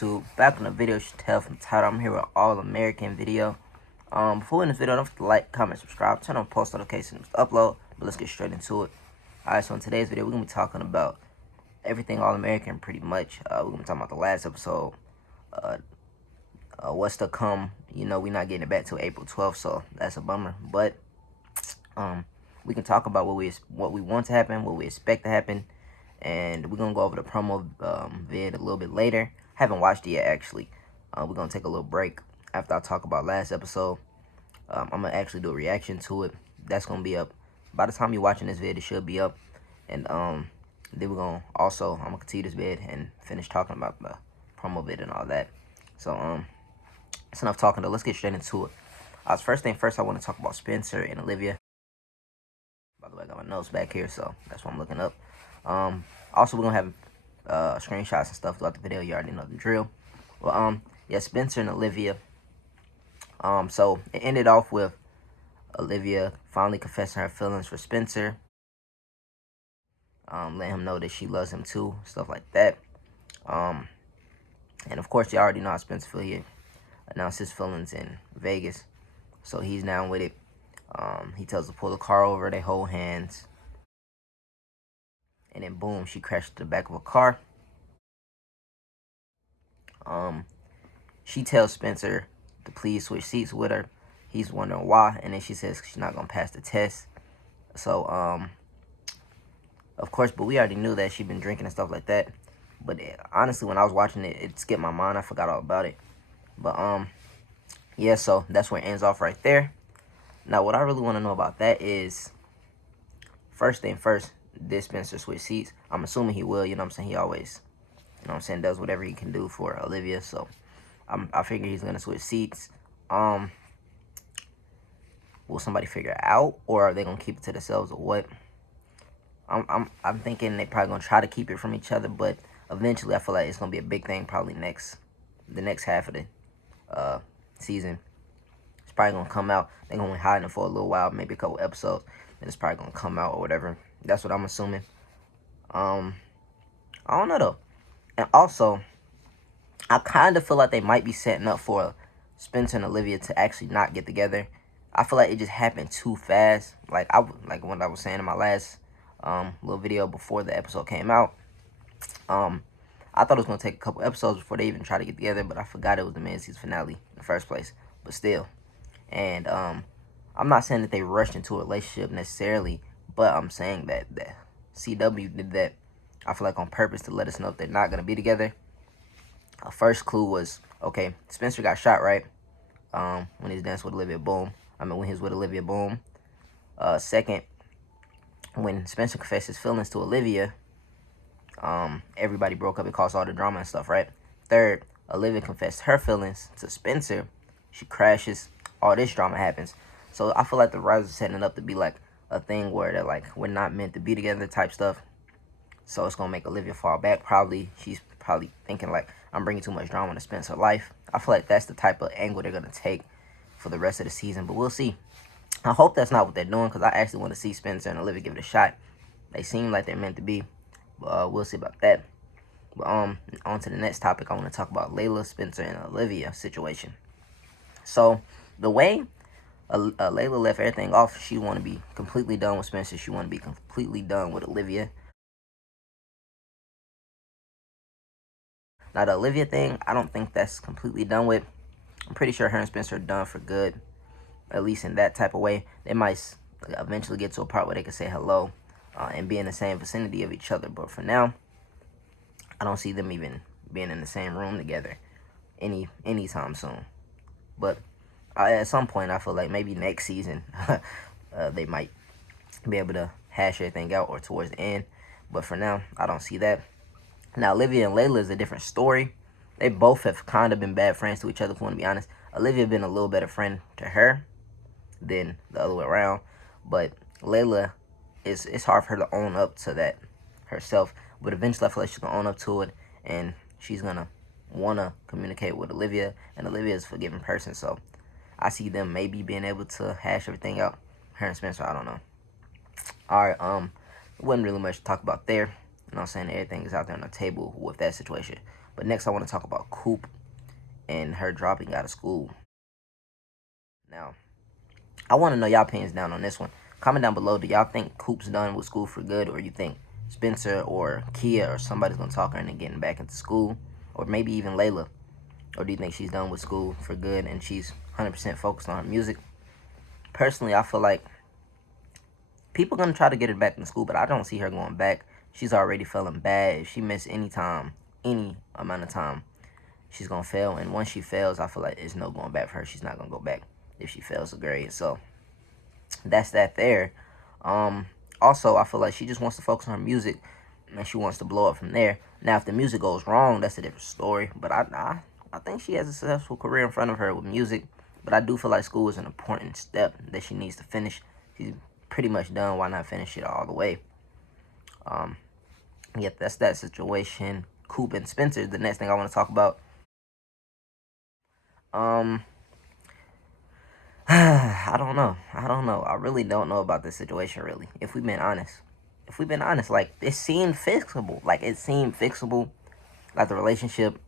YouTube. Back on the video, you should tell from the title, I'm here with All American video. Before we end this video, don't forget to like, comment, subscribe, turn on post notifications to upload. But let's get straight into it. Alright, so in today's video, we're gonna be talking about everything All American pretty much. We're gonna be talking about the last episode, what's to come. You know, we're not getting it back till April 12th, so that's a bummer. But we can talk about what we want to happen, what we expect to happen. And we're going to go over the promo vid a little bit later. Haven't watched it yet, actually. We're going to take a little break after I talk about last episode. I'm going to actually do a reaction to it. That's going to be up. By the time you're watching this vid, it should be up. And then we're going to also, I'm going to continue this vid and finish talking about the promo vid and all that. So, that's enough talking, though. Let's get straight into it. First thing first, I want to talk about Spencer and Olivia. By the way, I got my notes back here, so that's what I'm looking up. Also, we're gonna have screenshots and stuff throughout the video. You already know the drill. Well, yeah, Spencer and Olivia. So it ended off with Olivia finally confessing her feelings for Spencer. Letting him know that she loves him too, stuff like that. And of course, you already know how Spencer feel. He announced his feelings in Vegas, so he's down with it. He tells her to pull the car over. They hold hands. And then boom, she crashed to the back of a car. She tells Spencer to please switch seats with her. He's wondering why, and then she says she's not gonna pass the test. So of course, but we already knew that she'd been drinking and stuff like that. But honestly, when I was watching it, it skipped my mind. I forgot all about it. But yeah, so that's where it ends off right there. Now, what I really want to know about that is, first thing first, did Spencer switch seats? I'm assuming he will. You know what I'm saying? He always, you know what I'm saying, does whatever he can do for Olivia. So I figure he's gonna switch seats. Will somebody figure it out, or are they gonna keep it to themselves, or what? I'm thinking they probably gonna try to keep it from each other, but eventually I feel like it's gonna be a big thing. Probably the next half of the season. It's probably gonna come out. They're gonna be hiding it for a little while, maybe a couple episodes, and it's probably gonna come out or whatever. That's what I'm assuming. I don't know though. And also, I kind of feel like they might be setting up for Spencer and Olivia to actually not get together. I feel like it just happened too fast. Like what I was saying in my last little video before the episode came out. I thought it was gonna take a couple episodes before they even try to get together, but I forgot it was the main season finale in the first place. But still, and I'm not saying that they rushed into a relationship necessarily, but I'm saying that CW did that, I feel like, on purpose to let us know if they're not gonna be together. Our first clue was, okay, Spencer got shot, right? When he was dancing with Olivia, boom. When he was with Olivia, boom. Second, when Spencer confessed his feelings to Olivia, everybody broke up. It caused all the drama and stuff, right? Third, Olivia confessed her feelings to Spencer. She crashes. All this drama happens. So I feel like the writers are setting it up to be like a thing where they're like, we're not meant to be together type stuff. So it's gonna make Olivia fall back. She's probably thinking like, I'm bringing too much drama to Spencer's life. I feel like that's the type of angle they're gonna take for the rest of the season, but we'll see. I hope that's not what they're doing, because I actually want to see Spencer and Olivia give it a shot. They seem like they're meant to be, but we'll see about that. But on to the next topic. I want to talk about Layla, Spencer, and Olivia situation. So the way Layla left everything off, she want to be completely done with Spencer. She want to be completely done with Olivia. Now, the Olivia thing, I don't think that's completely done with. I'm pretty sure her and Spencer are done for good, at least in that type of way. They might eventually get to a part where they can say hello and be in the same vicinity of each other. But for now, I don't see them even being in the same room together anytime soon. But at some point, I feel like maybe next season they might be able to hash everything out, or towards the end. But for now, I don't see that. Now, Olivia and Layla is a different story. They both have kind of been bad friends to each other, if we want to be honest. Olivia been a little better friend to her than the other way around. But Layla, it's hard for her to own up to that herself. But eventually, I feel like she's going to own up to it. And she's going to want to communicate with Olivia. And Olivia is a forgiving person. So I see them maybe being able to hash everything out. Her and Spencer, I don't know. Alright, wasn't really much to talk about there. You know what I'm saying? Everything is out there on the table with that situation. But next, I want to talk about Coop and her dropping out of school. Now, I want to know y'all opinions down on this one. Comment down below. Do y'all think Coop's done with school for good, or you think Spencer or Kia or somebody's gonna talk her into getting back into school, or maybe even Layla? Or do you think she's done with school for good and she's 100% focused on her music? Personally, I feel like people gonna try to get her back in school, but I don't see her going back. She's already feeling bad. If she missed any time, any amount of time, she's gonna fail. And once she fails, I feel like there's no going back for her. She's not gonna go back if she fails a grade. So that's that there. Also, I feel like she just wants to focus on her music and she wants to blow up from there. Now, if the music goes wrong, that's a different story. But I think she has a successful career in front of her with music. But I do feel like school is an important step that she needs to finish. She's pretty much done. Why not finish it all the way? Yeah, that's that situation. Coop and Spencer, the next thing I want to talk about. I don't know. I really don't know about this situation, really. If we've been honest, like, it seemed fixable. Like, the relationship.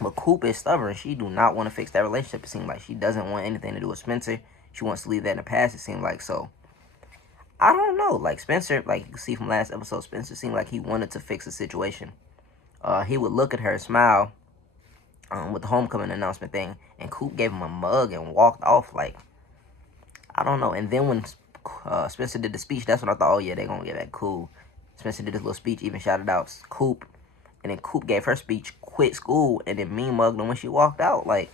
But Coop is stubborn. She do not want to fix that relationship. It seems like she doesn't want anything to do with Spencer. She wants to leave that in the past, it seemed like. So, I don't know. Like, Spencer, like you can see from last episode, Spencer seemed like he wanted to fix the situation. He would look at her, smile, with the homecoming announcement thing, and Coop gave him a mug and walked off. Like, I don't know. And then when Spencer did the speech, that's when I thought, oh yeah, they're gonna get that cool. Spencer did his little speech, even shouted out Coop, and then Coop gave her speech, quit school, and then mean mugged him when she walked out. Like,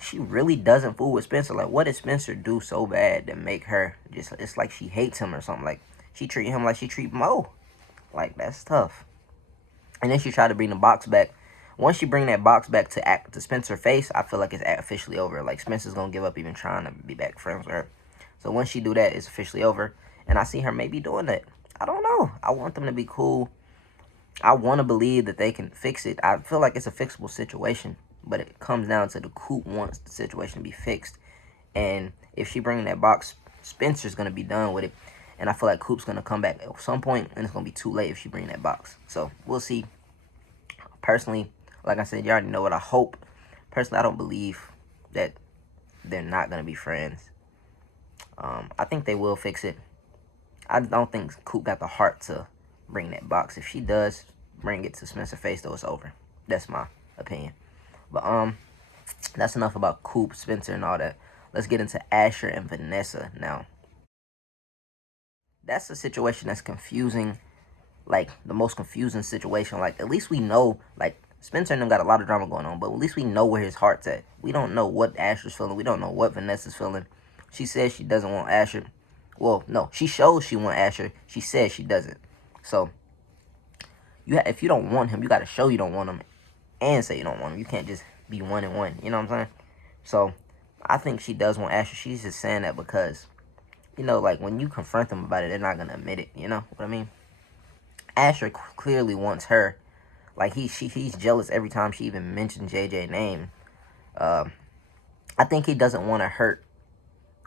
she really doesn't fool with Spencer. Like, what did Spencer do so bad to make her just, it's like she hates him or something. Like, she treat him like she treat Mo. Like, that's tough. And then she tried to bring the box back. Once she bring that box back to Spencer's face, I feel like it's officially over. Like, Spencer's gonna give up even trying to be back friends with her. So once she do that, it's officially over. And I see her maybe doing that. I don't know. I want them to be cool. I want to believe that they can fix it. I feel like it's a fixable situation. But it comes down to the Coop wants the situation to be fixed. And if she bring that box, Spencer's gonna be done with it. And I feel like Coop's gonna come back at some point, and it's gonna be too late if she bring that box. So we'll see. Personally, like I said, you already know what I hope. Personally, I don't believe that they're not gonna be friends. I think they will fix it. I don't think Coop got the heart to bring that box. If she does bring it to Spencer's face, though, it's over. That's my opinion. But that's enough about Coop, Spencer, and all that. Let's get into Asher and Vanessa now. That's a situation that's confusing. Like, the most confusing situation. Like, at least we know, like, Spencer and them got a lot of drama going on, but at least we know where his heart's at. We don't know what Asher's feeling. We don't know what Vanessa's feeling. She says she doesn't want Asher. Well, no, she shows she wants Asher. She says she doesn't. So, if you don't want him, you got to show you don't want him and say you don't want him. You can't just be 1 and 1. You know what I'm saying? So, I think she does want Asher. She's just saying that because, you know, like, when you confront them about it, they're not going to admit it. You know what I mean? Asher clearly wants her. Like, he's jealous every time she even mentions JJ's name. I think he doesn't want to hurt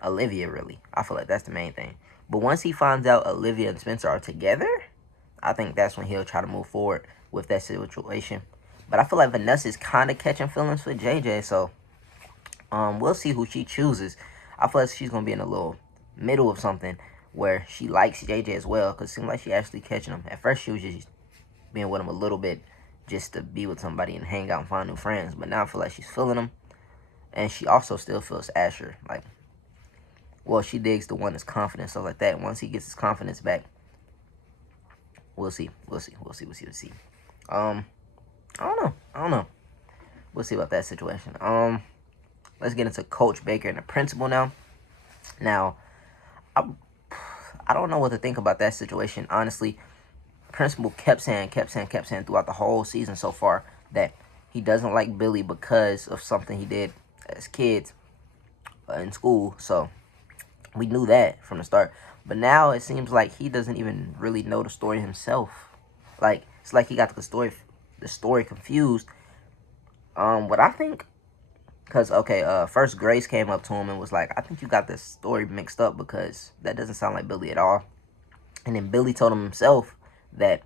Olivia, really. I feel like that's the main thing. But once he finds out Olivia and Spencer are together, I think that's when he'll try to move forward with that situation. But I feel like Vanessa's kind of catching feelings for JJ, so we'll see who she chooses. I feel like she's going to be in a little middle of something where she likes JJ as well, because it seems like she actually catching him. At first, she was just being with him a little bit just to be with somebody and hang out and find new friends. But now I feel like she's feeling him. And she also still feels Asher. Like, well, she digs the one that's confident, stuff like that. Once he gets his confidence back, we'll see. We'll see. I don't know. We'll see about that situation. Let's get into Coach Baker and the principal now. Now, I don't know what to think about that situation, honestly. Principal kept saying throughout the whole season so far that he doesn't like Billy because of something he did as kids in school. So we knew that from the start. But now it seems like he doesn't even really know the story himself. Like, it's like he got the story confused. What I think, because, okay, first Grace came up to him and was like, I think you got this story mixed up because that doesn't sound like Billy at all. And then Billy told him himself that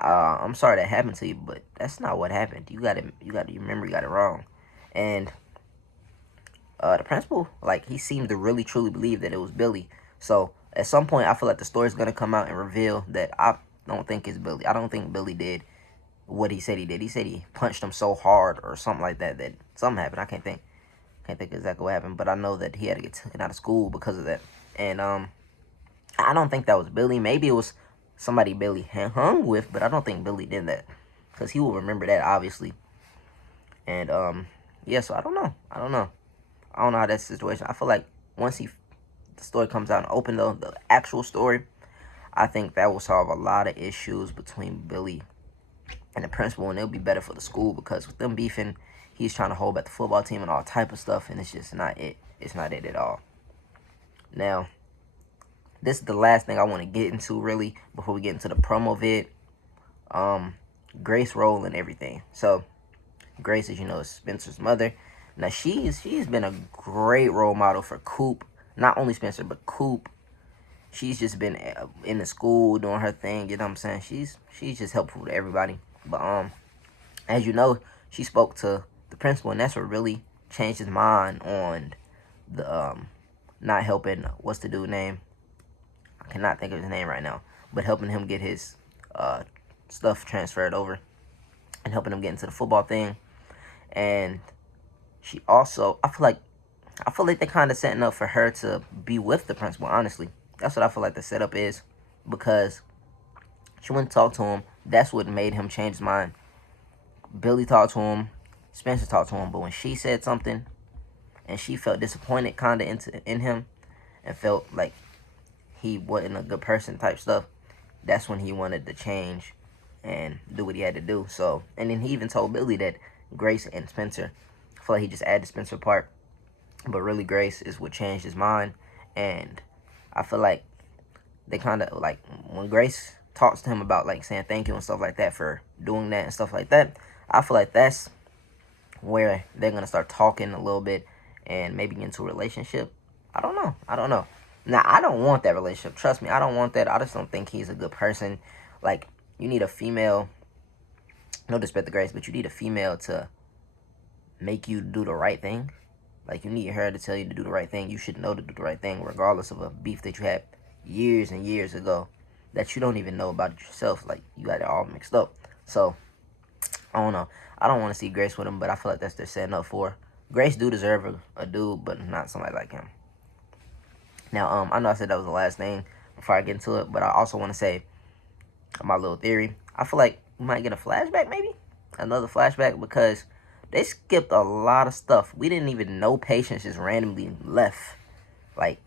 I'm sorry that happened to you, but that's not what happened. You remember you got it wrong. And the principal, like, he seemed to really truly believe that it was Billy. So at some point, I feel like the story's gonna come out and reveal that I don't think it's Billy. I don't think Billy did what he said he did. He said he punched him so hard or something like that that something happened. I can't think exactly what happened, but I know that he had to get taken out of school because of that. And I don't think that was Billy. Maybe it was somebody Billy hung with, but I don't think Billy did that because he will remember that obviously. And yeah, so I don't know. I don't know how that situation. I feel like once the story comes out and open the actual story, I think that will solve a lot of issues between Billy and the principal, and it'll be better for the school because with them beefing, he's trying to hold back the football team and all type of stuff, and it's just not it. It's not it at all. Now, this is the last thing I want to get into really before we get into the promo vid. Grace role and everything. So Grace, as you know, is Spencer's mother. Now she's been a great role model for Coop. Not only Spencer, but Coop. She's just been in the school doing her thing. You know what I'm saying? She's just helpful to everybody. But as you know, she spoke to the principal, and that's what really changed his mind on the not helping. What's the dude's name? I cannot think of his name right now. But helping him get his stuff transferred over and helping him get into the football thing. And she also, I feel like they're kind of setting up for her to be with the principal, honestly. That's what I feel like the setup is, because she went to talk to him. That's what made him change his mind. Billy talked to him, Spencer talked to him, but when she said something and she felt disappointed kind of in him and felt like he wasn't a good person type stuff, that's when he wanted to change and do what he had to do. So, and then he even told Billy that Grace and Spencer, I feel like he just added Spencer part, but really Grace is what changed his mind. And I feel like they kind of, like, when Grace talks to him about, like, saying thank you and stuff like that for doing that and stuff like that, I feel like that's where they're going to start talking a little bit and maybe get into a relationship. I don't know. Now, I don't want that relationship. Trust me, I don't want that. I just don't think he's a good person. Like, you need a female, no disrespect to Grace, but you need a female to make you do the right thing. Like, you need her to tell you to do the right thing. You should know to do the right thing, regardless of a beef that you had years and years ago that you don't even know about it yourself. Like, you got it all mixed up. So, I don't know. I don't want to see Grace with him, but I feel like that's what they're setting up for. Grace do deserve a dude, but not somebody like him. Now, I know I said that was the last thing before I get into it, but I also want to say my little theory. I feel like we might get a flashback, maybe? Another flashback, because they skipped a lot of stuff. We didn't even know Patience just randomly left. Like,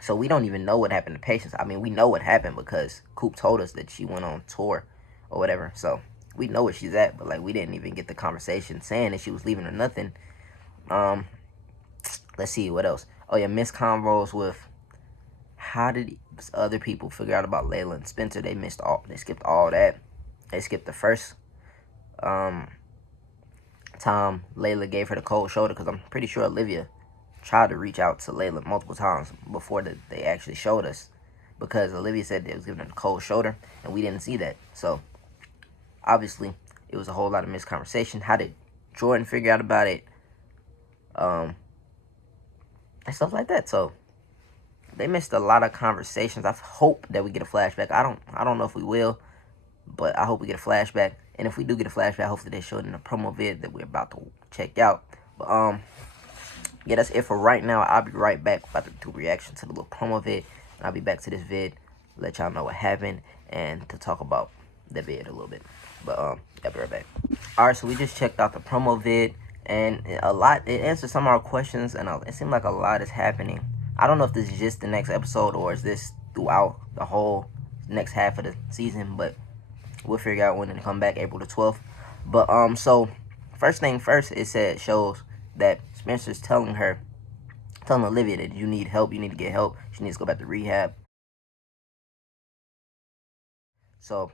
so we don't even know what happened to Patience. I mean, we know what happened because Coop told us that she went on tour or whatever. So we know where she's at, but, like, we didn't even get the conversation saying that she was leaving or nothing. Let's see, what else? Oh, yeah, missed convos with, how did other people figure out about Layla and Spencer? They skipped all that. They skipped the first time Layla gave her the cold shoulder, because I'm pretty sure Olivia tried to reach out to Layla multiple times before they actually showed us, because Olivia said they was giving her the cold shoulder, and we didn't see that. So, obviously, it was a whole lot of missed conversation. How did Jordan figure out about it? And stuff like that. So, they missed a lot of conversations. I hope that we get a flashback. I don't know if we will, but I hope we get a flashback. And if we do get a flashback, hopefully they show it in the promo vid that we're about to check out. But yeah, that's it for right now. I'll be right back about to do reaction to the little promo vid, and I'll be back to this vid, let y'all know what happened, and to talk about the vid a little bit. But I'll be right back. Alright, so we just checked out the promo vid, and it answered some of our questions, and it seemed like a lot is happening. I don't know if this is just the next episode or is this throughout the whole next half of the season, but we'll figure out when they come back, April the 12th. But so first thing first, it shows that Spencer's telling Olivia that you need help, you need to get help. She needs to go back to rehab. So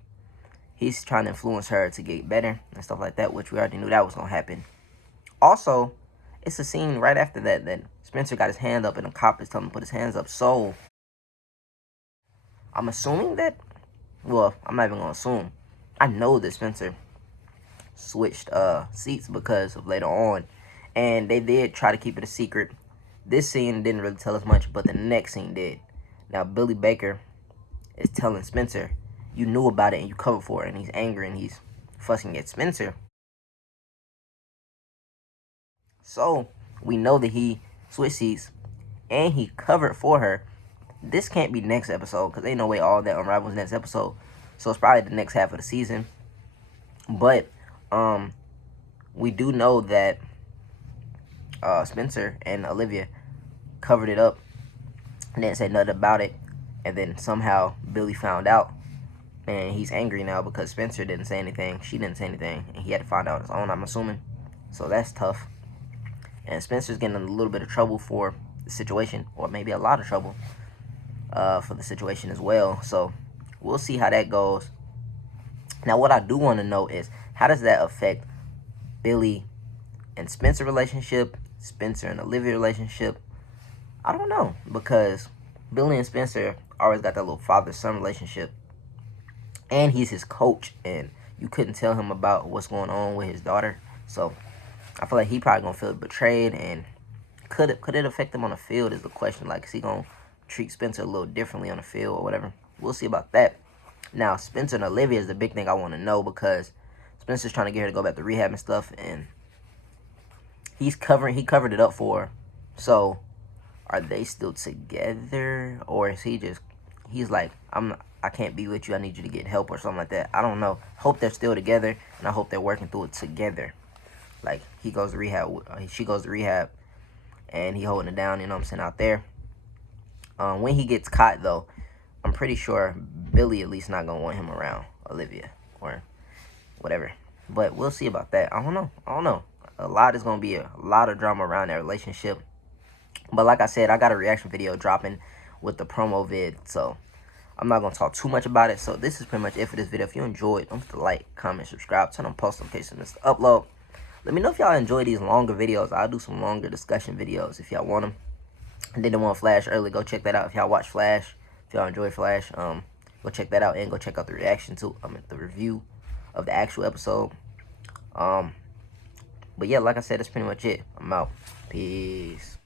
he's trying to influence her to get better and stuff like that, which we already knew that was gonna happen. Also, it's a scene right after that Spencer got his hand up and the cop is telling him to put his hands up. So I'm assuming that, well, I'm not even gonna assume. I know that Spencer switched seats because of later on, and they did try to keep it a secret. This scene didn't really tell us much, but the next scene did. Now Billy Baker is telling Spencer, you knew about it and you covered for it, and he's angry and he's fussing at Spencer. So we know that he switched seats and he covered for her. This can't be next episode because ain't no way all that unravels next episode. So it's probably the next half of the season. But we do know that Spencer and Olivia covered it up and didn't say nothing about it. And then somehow Billy found out, and he's angry now because Spencer didn't say anything, she didn't say anything, and he had to find out on his own, I'm assuming. So that's tough. And Spencer's getting in a little bit of trouble for the situation, or maybe a lot of trouble for the situation as well. So we'll see how that goes. Now, what I do want to know is, how does that affect Billy and Spencer relationship, Spencer and Olivia relationship? I don't know, because Billy and Spencer always got that little father-son relationship, and he's his coach, and you couldn't tell him about what's going on with his daughter. So I feel like he probably gonna feel betrayed, and could it affect him on the field is the question. Like, is he gonna treat Spencer a little differently on the field or whatever? We'll see about that. Now, Spencer and Olivia is the big thing I want to know, because Spencer's trying to get her to go back to rehab and stuff, and he covered it up for her. So are they still together, or is he's like, I can't be with you, I need you to get help or something like that? I don't know. Hope they're still together, and I hope they're working through it together. Like, he goes to rehab, she goes to rehab, and he holding it down, you know what I'm saying, out there. When he gets caught, though, I'm pretty sure Billy at least not gonna want him around Olivia or whatever. But we'll see about that. I don't know. A lot is gonna be a lot of drama around that relationship. But like I said, I got a reaction video dropping with the promo vid, so I'm not gonna talk too much about it. So this is pretty much it for this video. If you enjoyed, don't forget to like, comment, subscribe, turn on post notifications to upload. Let me know if y'all enjoy these longer videos. I'll do some longer discussion videos if y'all want them. I did the one Flash early. Go check that out if y'all watch Flash. If y'all enjoy Flash, go check that out, and go check out the reaction to the review of the actual episode. But yeah, like I said, that's pretty much it. I'm out. Peace.